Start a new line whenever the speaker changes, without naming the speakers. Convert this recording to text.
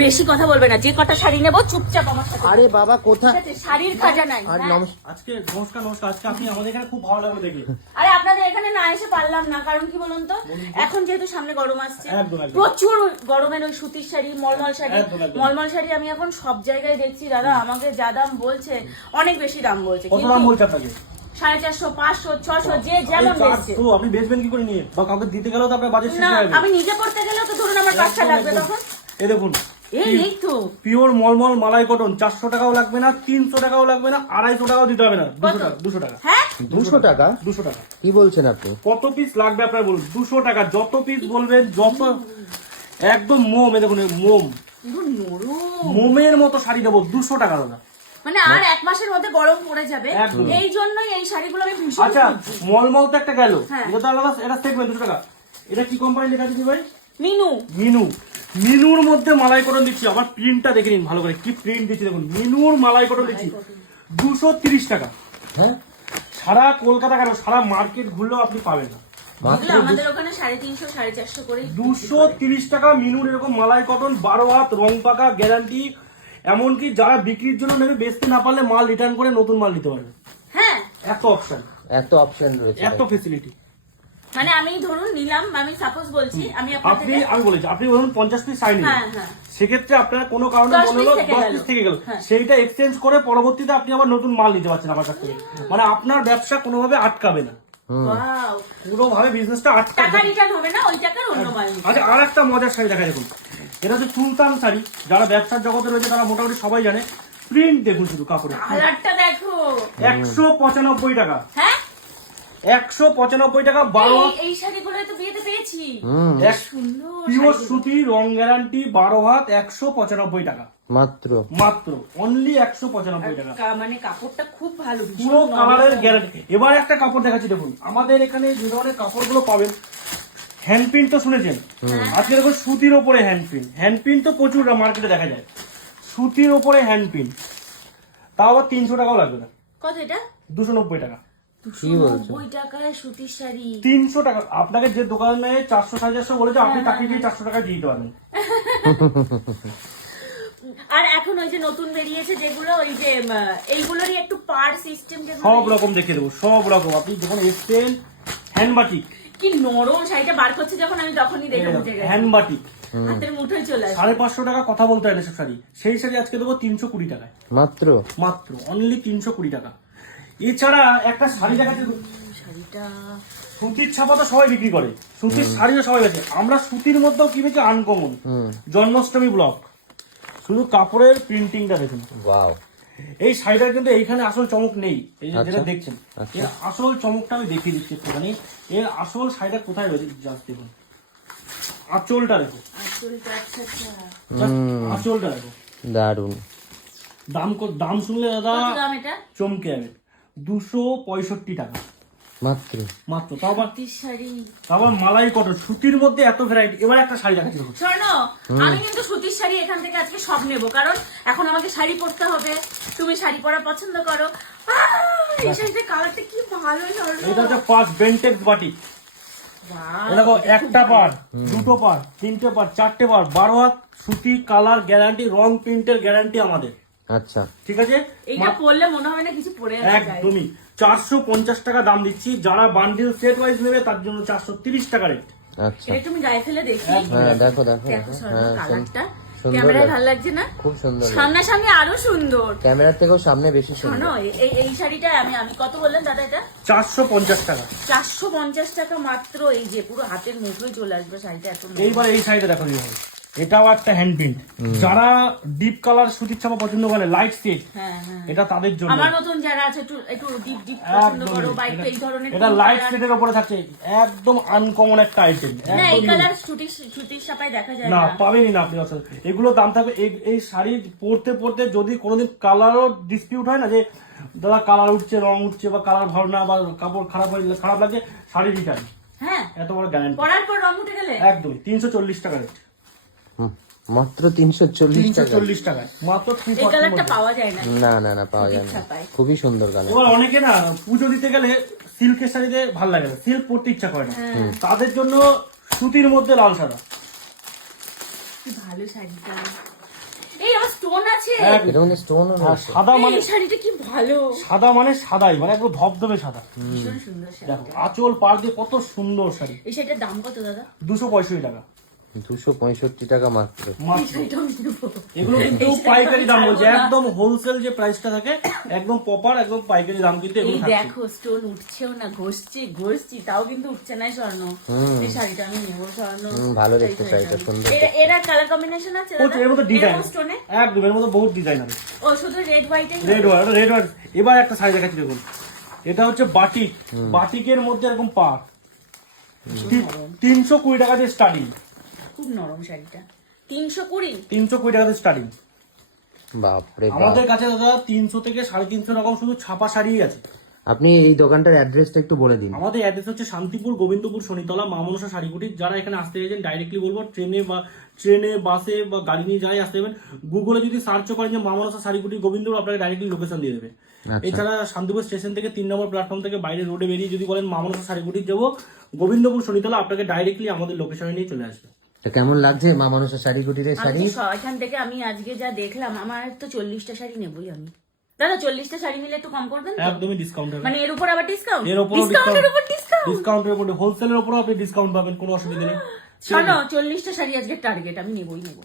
বেশি কথা বলবে না যে কটা শাড়ি নেব চুপচাপ আমার সাথে
আরে বাবা কোথায়?
শাড়ির খাজা নাই।
আর
হ্যাঁ।
নমস্কার
আজকে নমস্কার নমস্কার আজকে আপনি আমাদের এখানে খুব ভালো লাগল দেখে
আরে আপনাদের এখানে না এসে পারলাম না কারণ কি বলুন তো এখন যেহেতু সামনে গরম আসছে। প্রচুর গরমের ওই সুতির শাড়ি মলমল শাড়ি। মলমল শাড়ি আমি এখন সব জায়গায় দেখছি দাদা আমাকে যা দাম বলছে অনেক বেশি দাম বলছে।
কত দাম বলছে আপনাকে?
সাড়ে চারশো পাঁচশো ছশো যে যেমন
এই আপনি বেচবেন কি করে নিয়ে? বা কাউকে দিতে গেলেও তো আপনার বাজেট
না আমি নিজে করতে গেলেও তো ধরুন আমার পাঁচটা লাগবে তখন।
এই দেখুন
এই তো।
পিওর মলমল মালাই কটন চারশো টাকাও লাগবে না তিনশো টাকাও লাগবে না আড়াইশো টাকাও দিতে হবে না। দুশো টাকা দুশো টাকা।
হ্যাঁ?
দুশো টাকা?
দুশো টাকা।
কি বলছেন আপনি?
কত পিস লাগবে আপনার বলুন? দুশো টাকা যত পিস বলবেন যত একদম মোম এ দেখুন মোম। মোমের মতো শাড়ি দেবো দুশো টাকা দাদা।
মানে আর এক মাসের মধ্যে গরম পড়ে যাবে।
একদম।
এই জন্যই এই শাড়িগুলো আমি ভীষণ
আচ্ছা মলমল তো একটা গেল।
হ্যাঁ।
এটা তো আলাদা এটা দেখবেন দুশো টাকা। এটা কি কোম্পানি লেখা আছে ভাই?
মিনু।
মিনু। মিনুর মধ্যে মালাই কটন দিচ্ছি। আবার প্রিন্টটা দেখে নিন ভালো করে। কি প্রিন্ট দিচ্ছি দেখুন। মিনুর মালাই কটন দিচ্ছি। দুশো তিরিশ টাকা।
হ্যাঁ?
সারা কলকাতা কেন? সারা মার্কেট ঘুরলেও আপনি পাবেন না।
আমাদের ওখানে সাড়ে তিনশো সাড়ে চারশো করে
দুশো তিরিশ টাকা মিনুর এরকম মালাই কটন বারো হাত রং পাকা গ্যারান্টি এমনকি যারা বিক্রির জন্য নেবে বেচতে না পারলে মাল রিটার্ন করে নতুন মাল নিতে পারবে।
হ্যাঁ।
এত অপশন
এত অপশন রয়েছে।
এত ফেসিলিটি
মানে আমি ধরুন নিলাম আমি সাপোজ বলছি আমি আপনার
আপনি আমি বলেছি আপনি ধরুন পঞ্চাশ পিস শাড়ি নিলেন।
হ্যাঁ হ্যাঁ।
সেক্ষেত্রে আপনার কোনো কারণে মনে হলো দশ পিস থেকে গেল।
হ্যাঁ।
সেইটা এক্সচেঞ্জ করে পরবর্তীতে আপনি আবার নতুন মাল নিতে পারছেন আমার কাছ থেকে। মানে আপনার ব্যবসা কোনোভাবে আটকাবে না! পুরোভাবে বিজনেসটা আটকাবে
হবে না ওই টাকার অন্য মাল
আচ্ছা আর একটা মজার শাড়ি দেখা দেখুন। এটা হচ্ছে সুলতান শাড়ি। যারা ব্যবসার জগতে রয়েছে তারা মোটামুটি সবাই জানে। প্রিন্ট দেখুন শুধু কাপড়ে।
কালারটা দেখো।
একশো পঁচানব্বই টাকা।
হ্যাঁ?
একশো পঁচানব্বই টাকা বারো
এই- এই শাড়িগুলো তো বিয়েতে পেয়েছি।
পিওর সুতি রং গ্যারান্টি বারো হাত একশো পঁচানব্বই টাকা।
মাত্র।
মাত্র অনলি একশো পঁচানব্বই টাকা।
মানে কাপড়টা খুব ভালো
পুরো কালারের গ্যারান্টি এবার একটা কাপড় দেখাচ্ছি দেখুন। আমাদের এখানে যে ধরনের কাপড়গুলো পাবেন হ্যান্ড প্রিন্ট তো শুনেছেন? আজকে দেখুন সুতির ওপরে হ্যান্ড প্রিন্ট হ্যান্ড প্রিন্ট তো প্রচুর মার্কেটে দেখা যায়। সুতির ওপরে হ্যান্ড প্রিন্ট তাও আবার তিনশো টাকাও লাগবে না।
কত এটা?
দুশো নব্বই টাকা। তিনশো টাকা। আপনাকে যে দোকানে চারশো সাড়ে চারশো বলেছে আপনি তাকে গিয়ে চারশো টাকা দিয়ে
আর এখন ওই যে নতুন বেরিয়েছে যেগুলো ওই যে এইগুলোরই একটু পার সিস্টেম
সব রকম দেখে দেবো সব রকম। আপনি যখন এসছেন হ্যান্ড বাটিক
কি নরম শাড়িটা বার করছে যখন আমি তখনই দেখে বুঝে গেছি।
হ্যান্ড বাটিক
হাতের মুঠোয় চলে আসে
সাড়ে পাঁচশো টাকা কথা বলতে হয় না এসব শাড়ি। সেই শাড়ি আজকে দেবো তিনশো কুড়ি টাকায়।
মাত্র?
মাত্র অনলি তিনশো কুড়ি টাকা। এছাড়া একটা শাড়ি দেখাচ্ছে।
শাড়িটা
সুতির ছাপা তো সবাই বিক্রি করে। সুতির শাড়িও সবাই বেছে আমরা সুতির মধ্যেও কিনেছি আনকমন জন্মাষ্টমী ব্লক শুধু কাপড়ের প্রিন্টিংটা দেখুন।
ওয়াও
এই শাড়িটার কিন্তু এইখানে আসল চমক নেই। এই যে যেটা
আচ্ছা।
দেখছেন
আচ্ছা।
এর আসল চমকটা আমি দেখিয়ে দিচ্ছি একটুখানি। এর আসল শাড়িটা কোথায় রয়েছে জাস্ট দেখুন। আঁচলটা দেখো
আসলটা আচ্ছা
আঁচলটা দেখো
দারুণ
দাম দাম শুনলে দাদা চমকে যাবে। দুশো পঁয়ষট্টি টাকা।
মাত্র?
মাত্র। তাও আবার
শাড়ি।
তাও আবার মালাই কটন। সুতির মধ্যে এত ভ্যারাইটি এবার একটা শাড়ি দেখাচ্ছি
স্বর্ণ আমি কিন্তু সুতির শাড়ি এখান থেকে আজকে সব নেব কারণ এখন আমাকে শাড়ি পরতে হবে। তুমি শাড়ি পরা পছন্দ করো। এই শাড়িটা কালারটা কি ভালো
এটা হচ্ছে ফার্স্ট বেন্টেক্স বাটি। দেখো একটা পার দুটো পার তিনটে পার চারটে পার বারো হাত সুতি কালার গ্যারান্টি রং প্রিন্টের গ্যারান্টি আমাদের।
আচ্ছা।
ঠিক আছে?
এইটা পরলে মনে হবে না কিছু পরে আছে
একদমই। চারশো পঞ্চাশ টাকা দাম দিচ্ছি। যারা বান্ডিল সেট ওয়াইজ নেবে তার জন্য চারশো তিরিশ টাকা রেট
আচ্ছা।
এটা তুমি গায়ে ফেলে দেখি
হ্যাঁ দেখো দেখো হ্যাঁ
কালারটা। ক্যামেরায় ভালো লাগছে না?
খুব সুন্দর
সামনাসামনি আরও সুন্দর।
ক্যামেরার থেকেও সামনে বেশি সুন্দর।
শোনো এই এই শাড়িটা আমি আমি কত বললেন দাদা এটা?
চারশো পঞ্চাশ টাকা।
চারশো পঞ্চাশ টাকা মাত্র। এই যে পুরো হাতের মুঠোয় চলে আসবে শাড়িটা এত
এইবার এই শাড়িটা দেখো দিদি এটাও একটা হ্যান্ড প্রিন্ট যারা ডিপ কালার সুতির ছাপা পছন্দ করে লাইট সেট
হ্যাঁ হ্যাঁ।
এটা তাদের জন্য।
আমার মতন যারা আছে একটু একটু ডিপ ডিপ পছন্দ
একদম
করো বা একটু এই ধরনের
এটা লাইট সেটের উপরে থাকছে একদম আনকমন একটা আইটেম
না এই কালার ছুটি ছুটির সাপায় দেখা যায়
না
না।
পাবেনই না আপনি অসল এগুলোর দাম থাকবে এই এই শাড়ি পরতে পরতে যদি কোনোদিন কালারও ডিসপিউট হয় না যে দাদা কালার উঠছে রং উঠছে বা কালার ভালো না বা কাপড় খারাপ হয়ে খারাপ লাগছে শাড়ি রিটার্ন
হ্যাঁ।
এত বড় গ্যারান্টি
পরার পর রং উঠে গেলে?
একদমই তিনশো চল্লিশ টাকা রেট
মাত্র তিনশো চল্লিশ
চল্লিশ টাকায়। মাত্র
এই কালারটা পাওয়া যায় না।
না না না পাওয়া যায় না। খুবই সুন্দর কালার
এবার অনেকে না পুজো দিতে গেলে সিল্কের শাড়িতে ভালো লাগে না। সিল্ক পরতে ইচ্ছা করে না। তাদের জন্য সুতির মধ্যে লাল সাদা।
ভালো শাড়িটা। স্টোন আছে।
এটা মানে স্টোনও
সাদা মানে
শাড়িটা কি ভালো।
সাদা মানে সাদাই মানে একদম ধবধবে সাদা।
ভীষণ সুন্দর শাড়ি
দেখো আঁচল পাড় দিয়ে কত সুন্দর শাড়ি।
এই শাড়িটার দাম কত দাদা?
দুশো পঁয়ষট্টি টাকা।
দুশো পঁয়ষট্টি টাকা মাত্র।
এগুলো কিন্তু পাইকারি দাম
আমি
বলছে একদম হোলসেল যে প্রাইসটা থাকে একদম প্রপার একদম পাইকারি দাম কিন্তু
এই দেখো স্টোন উঠছেও না ঘষছি ঘষছি তাও কিন্তু উঠছে না স্বর্ণ। এই শাড়িটা আমি নেব স্বর্ণ।
ভালো দেখতে শাড়িটা, সুন্দর
এরা- এরা কালার কম্বিনেশন আছে
প্রচুর, এর মধ্যে ডিজাইন
স্টোনে
একদম এর মধ্যে বহুত ডিজাইন আছে।
ও শুধু রেড হোয়াইটে
রেড রেড এবার একটা শাড়ি দেখাচ্ছি দেখুন। এটা হচ্ছে বাটিক বাটিকের মধ্যে এরকম পাট তিনশো কুড়ি টাকা দিয়ে স্টার্টিং
খুব নরম শাড়িটা। তিনশো কুড়ি?
তিনশো কুড়ি টাকা স্টার্টিং
বাপরে বাপ।
আমাদের কাছে দাদা তিনশো থেকে সাড়ে তিনশো রকম শুধু ছাপা শাড়িই আছে।
আপনি এই দোকানটার অ্যাড্রেসটা একটু বলে দিন।
আমাদের অ্যাড্রেস হচ্ছে শান্তিপুর গোবিন্দপুর শনিতলা মামনসা শাড়িকুটি যারা এখানে আসতে চাইছেন ডাইরেক্টলি বলব ট্রেনে বা ট্রেনে বাসে বা গাড়ি নিয়ে যাই আসতে যাবেন গুগলে যদি সার্চ করেন যে মামনসা শাড়িকুটি গোবিন্দপুর আপনাকে ডাইরেক্টলি লোকেশন দিয়ে দেবে।
আচ্ছা।
এছাড়া শান্তিপুর স্টেশন থেকে তিন নম্বর প্ল্যাটফর্ম থেকে বাইরে রোডে বেরিয়ে যদি বলেন মামনসা শাড়িকুটি যাব। গোবিন্দপুর শনিতলা আপনাকে ডাইরেক্টলি আমাদের লোকেশনে নিয়ে চলে আসবে।
তো কেমন লাগছে? মা মানুষের শাড়ি কুটিরের
রে
শাড়ি?
এখান থেকে আমি আজকে যা দেখলাম আমার তো চল্লিশটা শাড়ি নেবই আমি। দাদা চল্লিশটা শাড়ি মিলে একটু কম করবেন?
একদমই ডিসকাউন্ট
মানে এর উপর আবার ডিসকাউন্ট
এর উপরও
ডিসকাউন্টের উপর ডিসকাউন্ট
ডিসকাউন্টের উপরে হোলসেলের উপর আপনি ডিসকাউন্ট পাবেন কোনো অসুবিধা নেই।
শোনো চল্লিশটা শাড়ি আজকে টার্গেট আমি নেবই নেব।